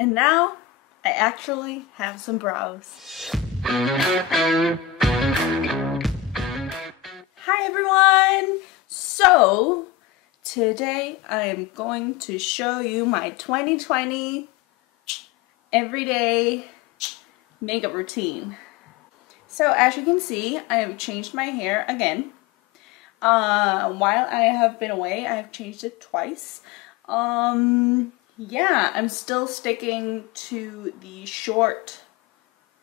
And now I actually have some brows. Hi everyone! So today I am going to show you my 2020 everyday makeup routine. So as you can see, I have changed my hair again. While I have been away, I have changed it twice. Yeah, I'm still sticking to the short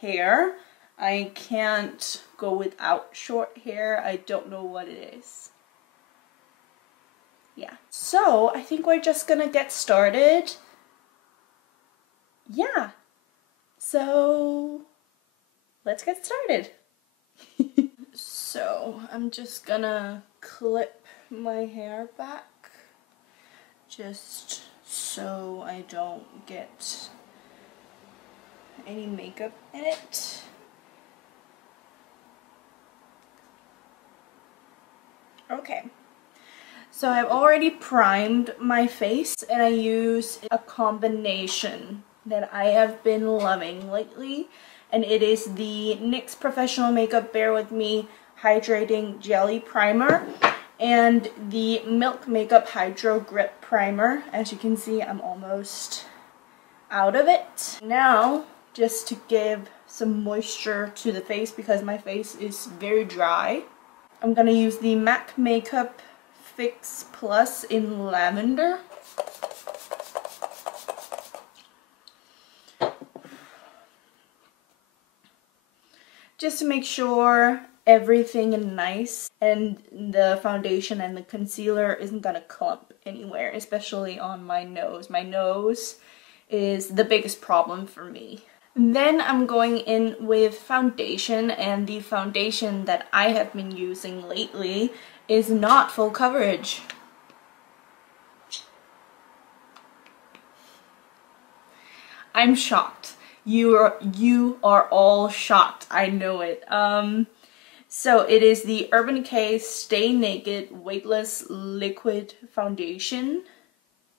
hair. I can't go without short hair. I don't know what it is. Yeah, so I think we're just gonna get started. Yeah, so let's get started. So I'm just gonna clip my hair back just so I don't get any makeup in it. Okay, so I've already primed my face and I use a combination that I have been loving lately, and it is the NYX Professional Makeup Bare With Me Hydrating Jelly Primer and the Milk Makeup Hydro Grip Primer. As you can see, I'm almost out of it. Now, just to give some moisture to the face because my face is very dry, I'm gonna use the MAC Makeup Fix Plus in Lavender. Just to make sure everything is nice and the foundation and the concealer isn't gonna clump anywhere, especially on my nose. My nose is the biggest problem for me. Then I'm going in with foundation, and the foundation that I have been using lately is not full coverage. I'm shocked. You are all shocked. I know it. So it is the Urban Decay Stay Naked Weightless Liquid Foundation.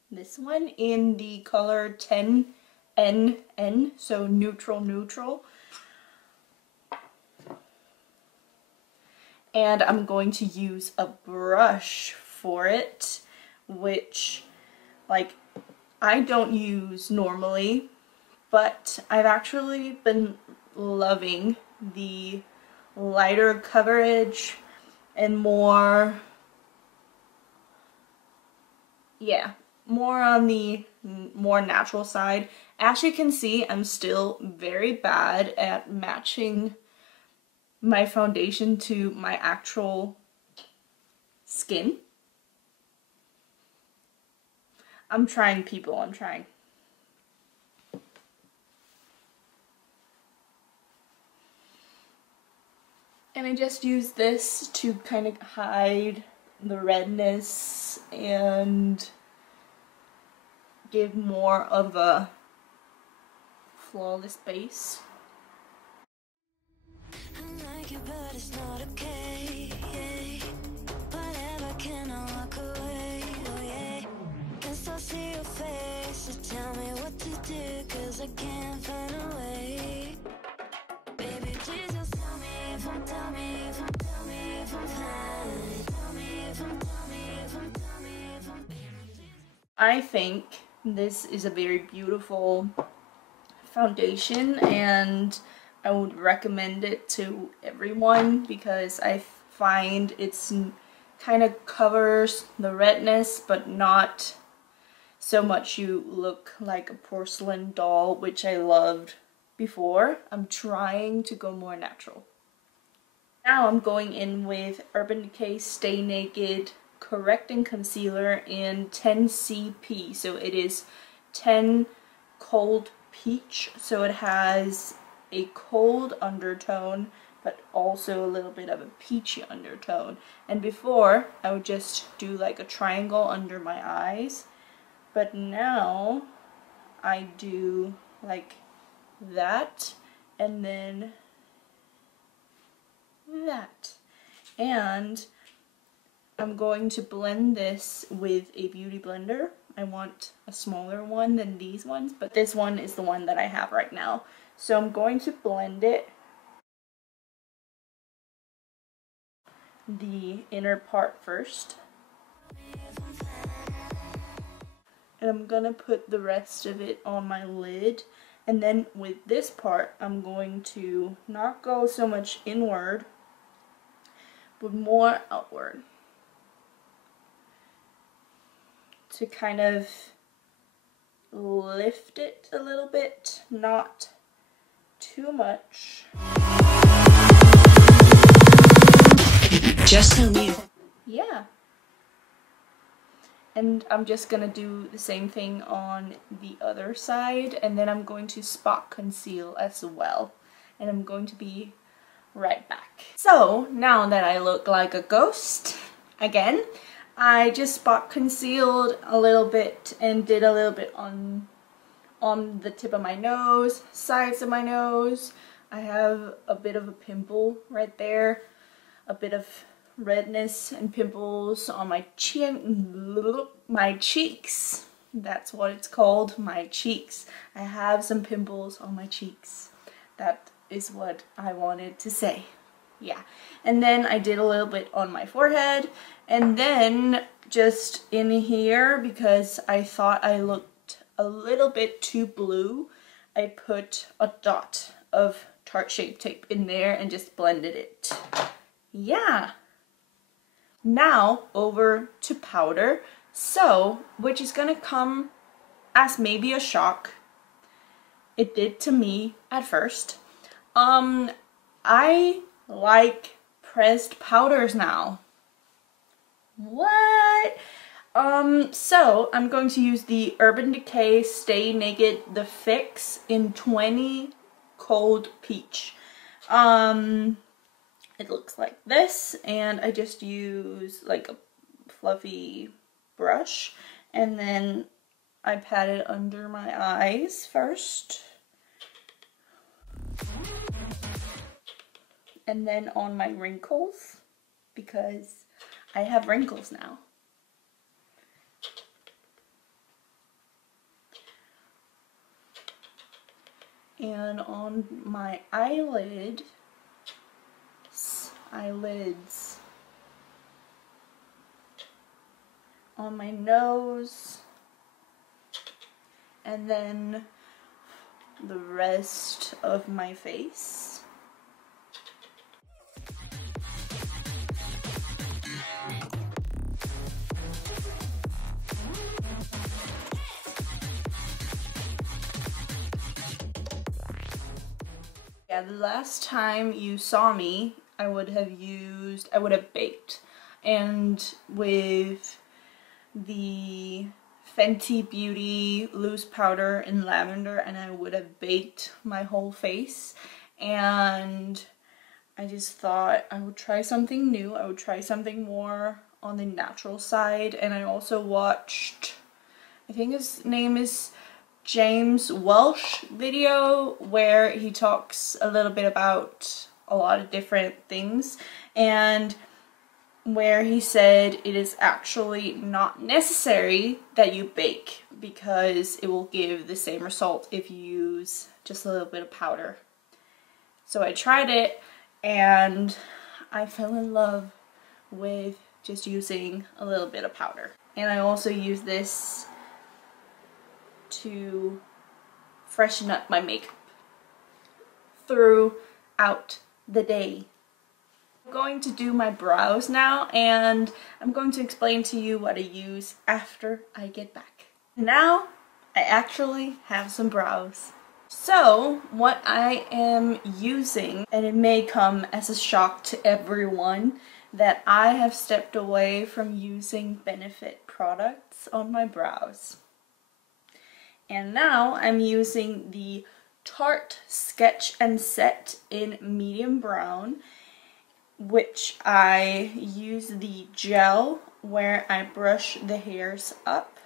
This one in the color 10NN, so neutral. And I'm going to use a brush for it, which, like, I don't use normally, but I've actually been loving the lighter coverage and more on the more natural side. As you can see, I'm still very bad at matching my foundation to my actual skin. I'm trying, people, I'm trying. And I just use this to kind of hide the redness and give more of a flawless base. I like it, but it's not okay. Whatever, can I walk away? Oh yeah. Can still see your face, so tell me what to do, 'cause I can't find a way. Baby, please just tell me if I'm fine. I think this is a very beautiful foundation, and I would recommend it to everyone because I find it's kind of covers the redness, but not so much you look like a porcelain doll, which I loved before. I'm trying to go more natural. Now I'm going in with Urban Decay Stay Naked Correcting Concealer in 10CP. So it is 10 Cold Peach. So it has a cold undertone, but also a little bit of a peachy undertone. And before, I would just do like a triangle under my eyes. But now, I do like that, and then that. And I'm going to blend this with a beauty blender. I want a smaller one than these ones, but this one is the one that I have right now. So I'm going to blend it, the inner part first. And I'm gonna put the rest of it on my lid. And then with this part, I'm going to not go so much inward, but more outward. To kind of lift it a little bit, not too much. Just so new. Yeah. And I'm just gonna do the same thing on the other side, and then I'm going to spot conceal as well. And I'm going to be right back. So now that I look like a ghost again, I just spot concealed a little bit and did a little bit on the tip of my nose, sides of my nose. I have a bit of a pimple right there, a bit of redness and pimples on my chin, my cheeks. That's what it's called, my cheeks. I have some pimples on my cheeks. That is what I wanted to say. Yeah. And then I did a little bit on my forehead, and then just in here, because I thought I looked a little bit too blue, I put a dot of Tarte Shape Tape in there and just blended it. Yeah. Now over to powder, so which is gonna come as maybe a shock. It did to me at first. I like pressed powders now. What? So I'm going to use the Urban Decay Stay Naked The Fix in 20 Cold Peach. It looks like this, and I just use like a fluffy brush, and then I pat it under my eyes first, and then on my wrinkles, because I have wrinkles now. And on my eyelids, on my nose, and then the rest of my face. Yeah, the last time you saw me, I would have baked, and with the Fenty Beauty loose powder in lavender, and I would have baked my whole face, and I just thought I would try something new. I would try something more on the natural side, and I also watched, I think his name is James Welsh video, where he talks a little bit about a lot of different things, and where he said it is actually not necessary that you bake because it will give the same result if you use just a little bit of powder. So I tried it and I fell in love with just using a little bit of powder. And I also use this to freshen up my makeup throughout the day. I'm going to do my brows now, and I'm going to explain to you what I use after I get back. Now I actually have some brows. So what I am using, and it may come as a shock to everyone, that I have stepped away from using Benefit products on my brows. And now I'm using the Tarte Sketch and Set in medium brown, which I use the gel where I brush the hairs up,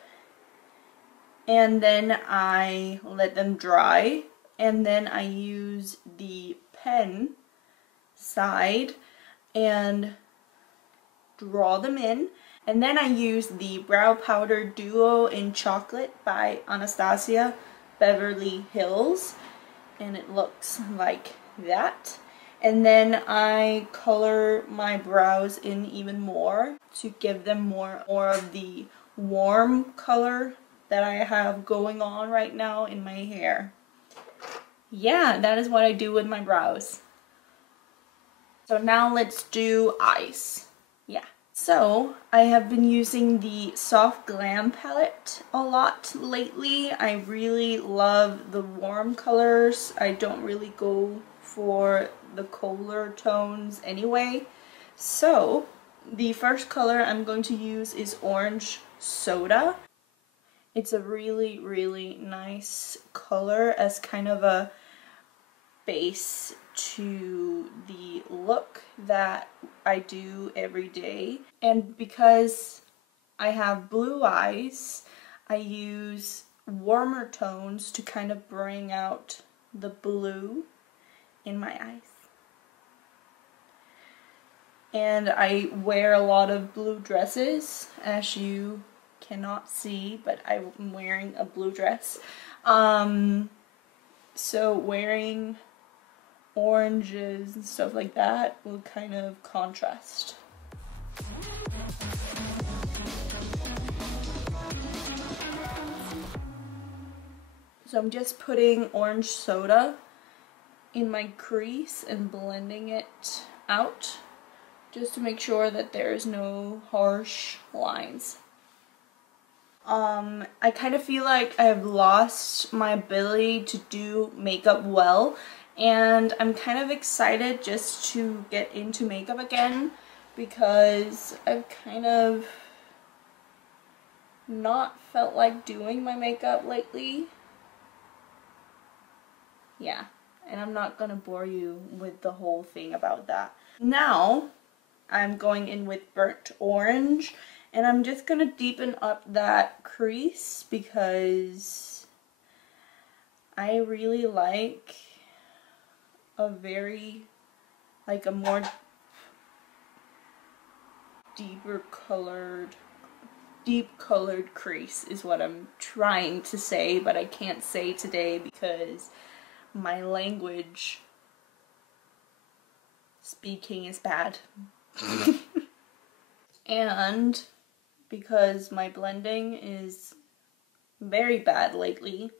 and then I let them dry, and then I use the pen side and draw them in. And then I use the Brow Powder Duo in Chocolate by Anastasia Beverly Hills. And it looks like that. And then I color my brows in even more to give them more of the warm color that I have going on right now in my hair. Yeah, that is what I do with my brows. So now let's do eyes. Yeah. So I have been using the Soft Glam palette a lot lately. I really love the warm colors. I don't really go for the cooler tones anyway. So the first color I'm going to use is Orange Soda. It's a really, really nice color as kind of a base to the look that I do every day. And because I have blue eyes, I use warmer tones to kind of bring out the blue in my eyes. And I wear a lot of blue dresses, as you cannot see, but I'm wearing a blue dress. So wearing oranges and stuff like that will kind of contrast. So I'm just putting Orange Soda in my crease and blending it out just to make sure that there's no harsh lines. I kind of feel like I've lost my ability to do makeup well, and I'm kind of excited just to get into makeup again because I've kind of not felt like doing my makeup lately. Yeah, and I'm not gonna bore you with the whole thing about that. Now, I'm going in with Burnt Orange, and I'm just gonna deepen up that crease because I really like a more deep colored crease is what I'm trying to say, but I can't say today because my language speaking is bad. And because my blending is very bad lately,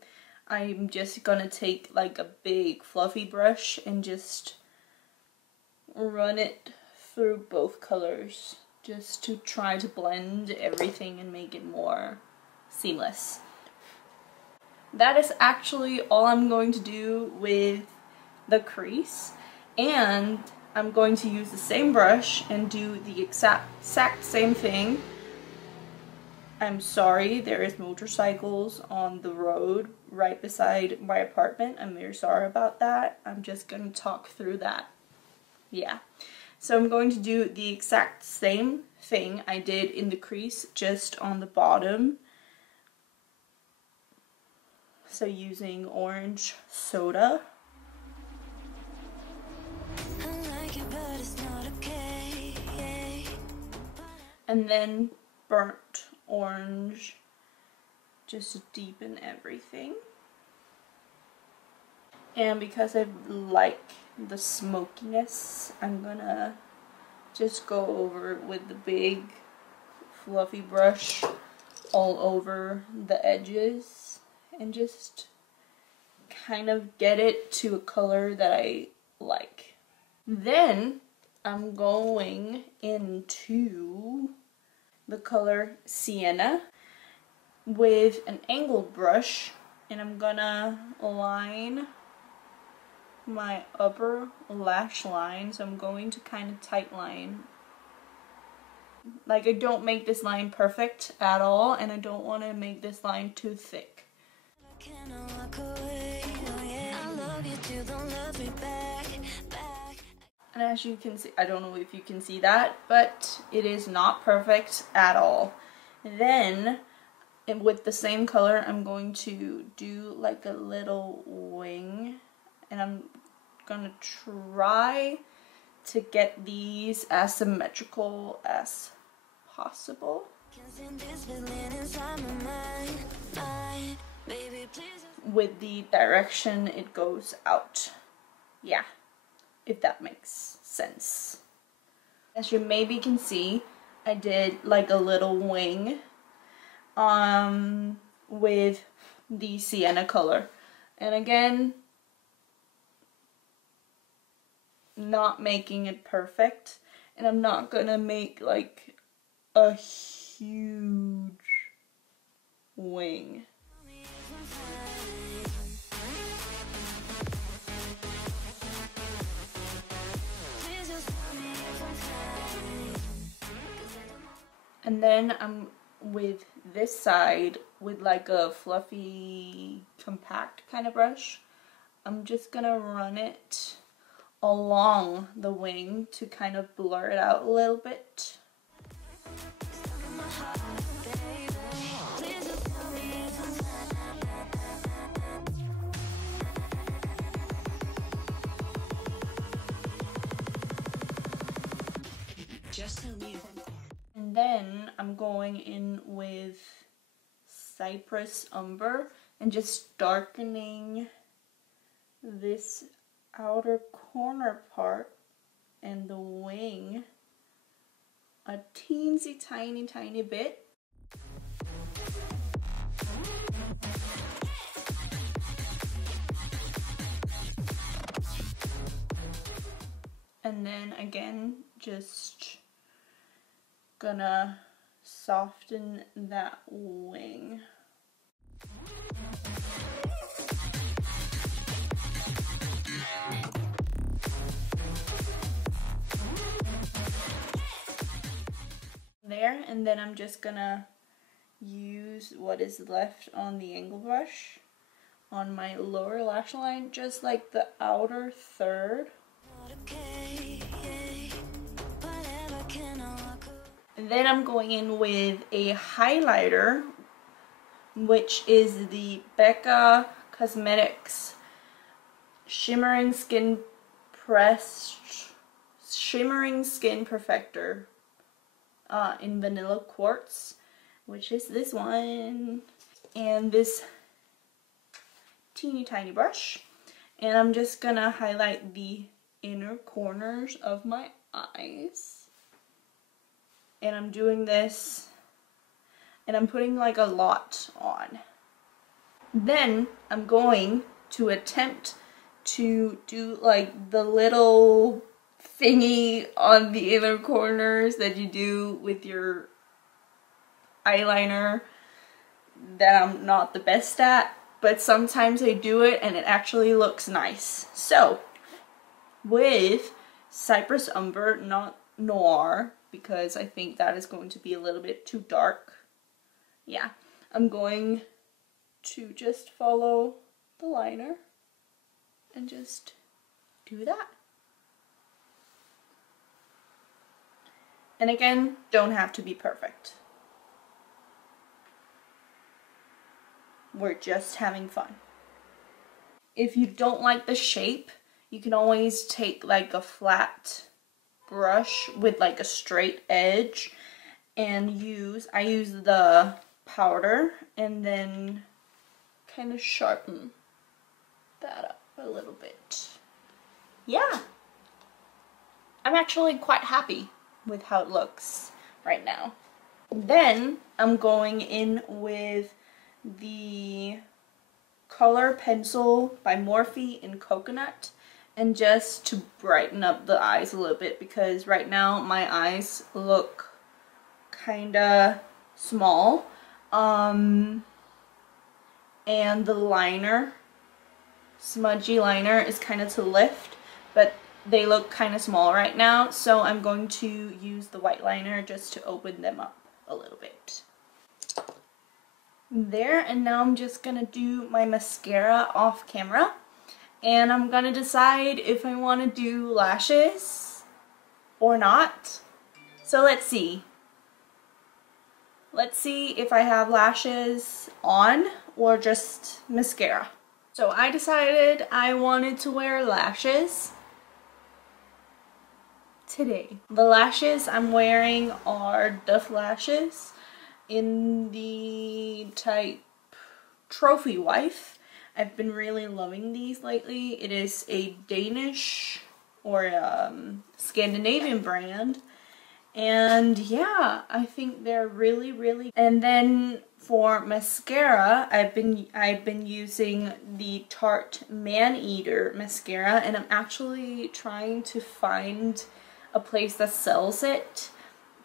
I'm just gonna take like a big fluffy brush and just run it through both colors just to try to blend everything and make it more seamless. That is actually all I'm going to do with the crease, and I'm going to use the same brush and do the exact same thing. I'm sorry, there is motorcycles on the road right beside my apartment. I'm very sorry about that. I'm just going to talk through that. Yeah. So I'm going to do the exact same thing I did in the crease, just on the bottom. So using Orange Soda. And then Burnt Orange, just to deepen everything. And because I like the smokiness, I'm gonna just go over with the big fluffy brush all over the edges and just kind of get it to a color that I like. Then I'm going into the color Sienna with an angled brush, and I'm gonna line my upper lash line. So I'm going to kind of tight line. Like, I don't make this line perfect at all, and I don't want to make this line too thick. And as you can see, I don't know if you can see that, but it is not perfect at all. Then, with the same color, I'm going to do like a little wing, and I'm gonna try to get these as symmetrical as possible. With the direction it goes out. Yeah, if that makes sense. As you maybe can see, I did like a little wing with the sienna color. And again, not making it perfect, and I'm not gonna make like a huge wing. And then I'm with this side with like a fluffy compact kind of brush. I'm just gonna run it along the wing to kind of blur it out a little bit. And then I'm going in with Cypress Umber and just darkening this outer corner part and the wing a teensy tiny bit. And then again, just gonna soften that wing. There, and then I'm just gonna use what is left on the angle brush on my lower lash line, just like the outer third. And then I'm going in with a highlighter, which is the Becca Cosmetics Shimmering Skin Perfector in Vanilla Quartz, which is this one, and this teeny tiny brush. And I'm just gonna highlight the inner corners of my eyes. And I'm doing this, and I'm putting like a lot on. Then I'm going to attempt to do like the little thingy on the inner corners that you do with your eyeliner that I'm not the best at, but sometimes I do it and it actually looks nice. So with Cypress Umber, not Noir, because I think that is going to be a little bit too dark. Yeah, I'm going to just follow the liner and just do that. And again, don't have to be perfect. We're just having fun. If you don't like the shape, you can always take like a flat brush with like a straight edge and I use the powder and then kind of sharpen that up a little bit. Yeah, I'm actually quite happy with how it looks right now. Then I'm going in with the color pencil by Morphe in Coconut, and just to brighten up the eyes a little bit, because right now my eyes look kinda small, and the liner, smudgy liner, is kind of to lift, but they look kind of small right now, so I'm going to use the white liner just to open them up a little bit. There, and now I'm just gonna do my mascara off camera. And I'm gonna decide if I want to do lashes or not. So let's see. Let's see if I have lashes on or just mascara. So I decided I wanted to wear lashes. today. The lashes I'm wearing are Duff lashes in the type Trophy Wife. I've been really loving these lately. It is a Danish or Scandinavian brand. And yeah, I think they're really. And then for mascara, I've been using the Tarte Man-Eater mascara, and I'm actually trying to find a place that sells it,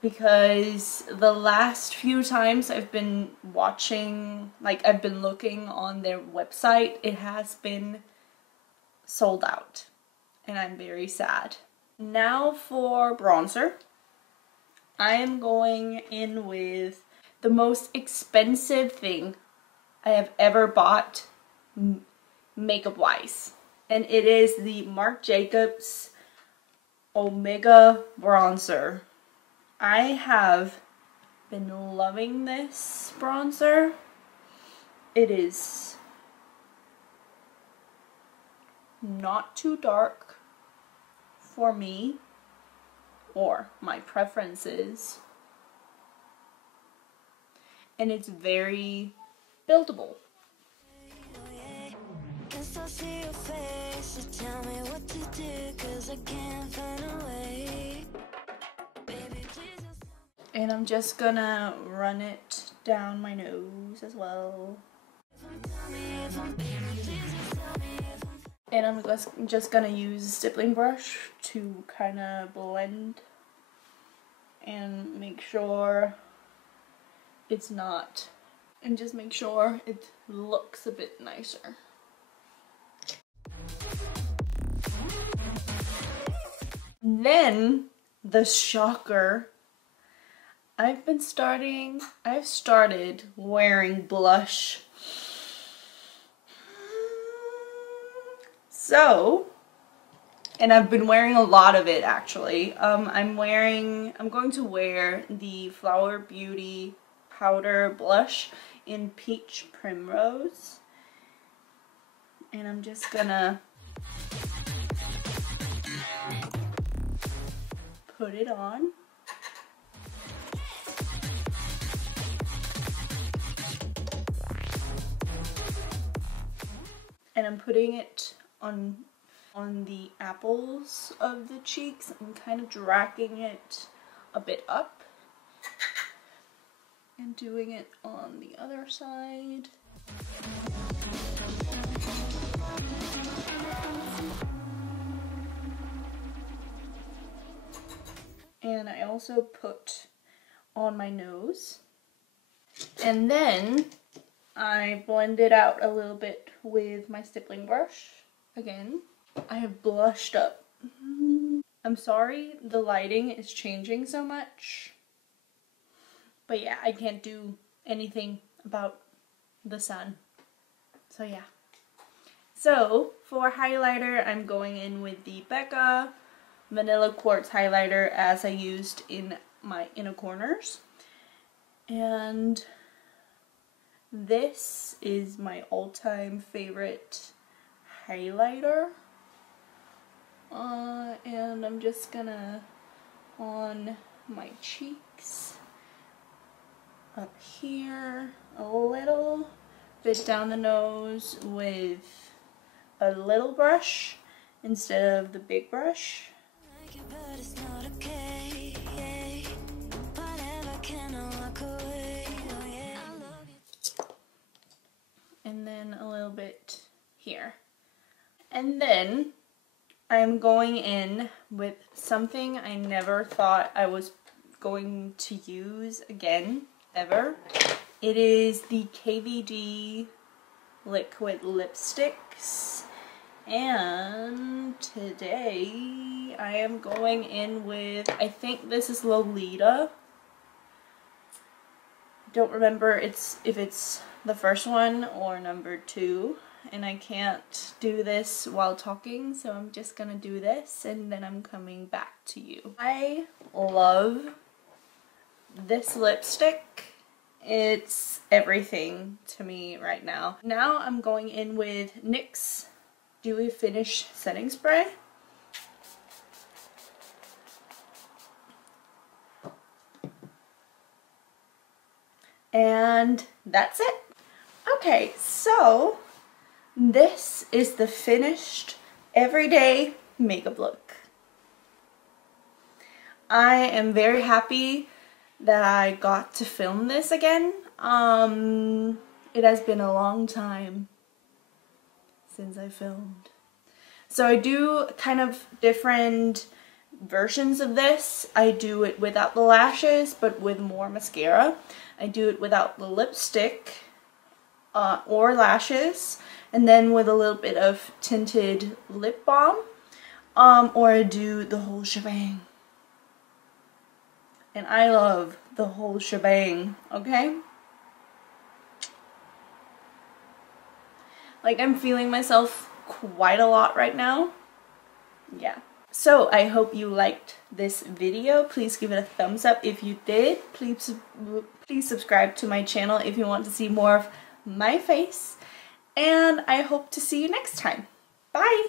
because the last few times I've been watching, like I've been looking on their website, it has been sold out, and I'm very sad. Now for bronzer. I am going in with the most expensive thing I have ever bought makeup wise, and it is the Marc Jacobs Omega bronzer. I have been loving this bronzer. It is not too dark for me or my preferences, and it's very buildable. And I'm just gonna run it down my nose as well. And I'm just gonna use a stippling brush to kind of blend and make sure it's not, and just make sure it looks a bit nicer. Then the shocker, I've started wearing blush. So, and I've been wearing a lot of it actually. I'm going to wear the Flower Beauty powder blush in Peach Primrose. And I'm just gonna put it on. And I'm putting it on the apples of the cheeks and kind of dragging it a bit up. And doing it on the other side. And I also put on my nose. And then I blend it out a little bit with my stippling brush. Again, I have blushed up. I'm sorry the lighting is changing so much. But yeah, I can't do anything about the sun. So yeah. So for highlighter, I'm going in with the Becca Vanilla Quartz highlighter as I used in my inner corners. And this is my all-time favorite highlighter. And I'm just gonna on my cheeks, up here, a little bit down the nose with a little brush instead of the big brush. And then a little bit here. And then I'm going in with something I never thought I was going to use again, ever. It is the KVD liquid lipsticks. And today I am going in with, I think this is Lolita. Don't remember if it's the first one or number 2. And I can't do this while talking, so I'm just gonna do this and then I'm coming back to you. I love this lipstick. It's everything to me right now. Now I'm going in with NYX Dewy Finish Setting Spray. And that's it. Okay, so this is the finished everyday makeup look. I am very happy that I got to film this again. It has been a long time since I filmed. So I do kind of different versions of this. I do it without the lashes, but with more mascara. I do it without the lipstick or lashes, and then with a little bit of tinted lip balm, or I do the whole shebang. And I love the whole shebang, okay? Like, I'm feeling myself quite a lot right now. Yeah. So, I hope you liked this video. Please give it a thumbs up if you did. Please subscribe to my channel if you want to see more of my face. And I hope to see you next time. Bye!